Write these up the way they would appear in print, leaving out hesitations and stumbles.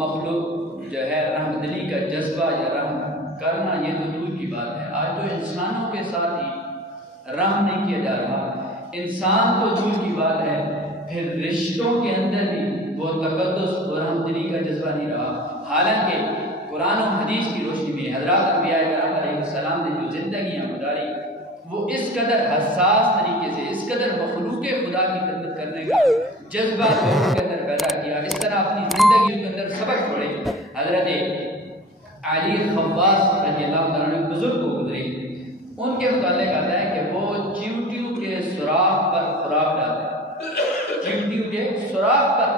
मखलूक जो है रहमदिली का जज्बा या रहम करना ये तो दूर की बात है। आज तो इंसानों के साथ ही रहम नहीं किया जा रहा, इंसान तो दूर की बात है, फिर रिश्तों के अंदर भी वो तकद्दुस और रहमदिली का जज्बा नहीं रहा। हालांकि कुरान और हदीस की रोशनी में हज़रात अंबिया किराम अलैहिस्सलाम ने जो जिंदगियाँ गुजारी वो इस कदर हसास तरीके से, इस कदर मखलूक खुदा की खिदमत करने का जज्बा लोगों के अंदर पैदा किया। इस तरह अपनी जिंदगी के अंदर सबक छोड़े। हज़रत अली खब्बास रज़ियल्लाहु अन्हु एक बुजुर्ग को गुजरे, उनके मुतालिक आता है कि वो चींटियों के सुराख पर खुराक डालते, चींटियों के सुराख पर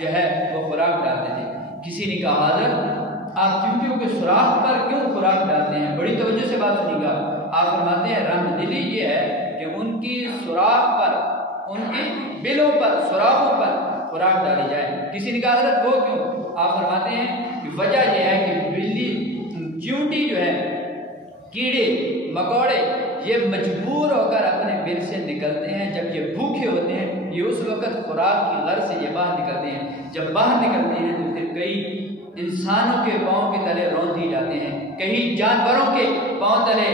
जो है वो खुराक डालते थे। किसी ने कहा हज़रत आप चींटियों के सुराख पर क्यों खुराक डालते हैं? बड़ी तवज्जो से बात सुनिएगा। आप फरमाते हैं रहमदिली ये है कि उनकी सुराख पर, उनके बिलों पर, सुराखों पर खुराक डाली जाए। किसी ने कहा हज़रत वो क्यों? आप फरमाते हैं कि वजह यह है कि बिल्ली, चींटी जो है, कीड़े मकोड़े ये मजबूर होकर अपने बिल से निकलते हैं। जब ये भूखे होते हैं ये उस वक़्त खुराक की गर्ज से ये बाहर निकलते हैं। जब बाहर निकलते हैं तो फिर कई इंसानों के पाँव के तले रौंदी जाते हैं, कई जानवरों के पाँव तले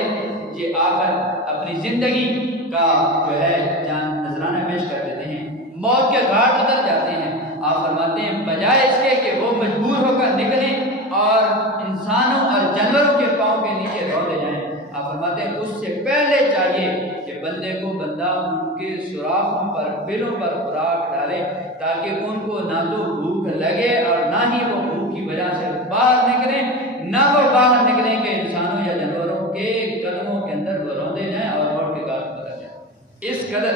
ये आकर अपनी ज़िंदगी का जो है जान नजराना पेश कर देते हैं, मौत के घाट उतर जाते हैं। आप फरमाते हैं बजाय इसके कि वो मजबूर होकर निकलें और इंसानों और जानवरों के पाँव के नीचे रौंदे जाएं, आप फरमाते हैं उससे पहले चाहिए कि बंदे को बंदा उनके सुराखों पर, बिलों पर खुराक डाले, ताकि उनको ना तो भूख लगे और ना ही वो भूख की वजह से बाहर निकलें, ना वो बाहर निकलें कि इंसानों या जानवरों के कदमों के अंदर वो रौंदे जाएं और मौत के घाट उतर जाएं। इस कदर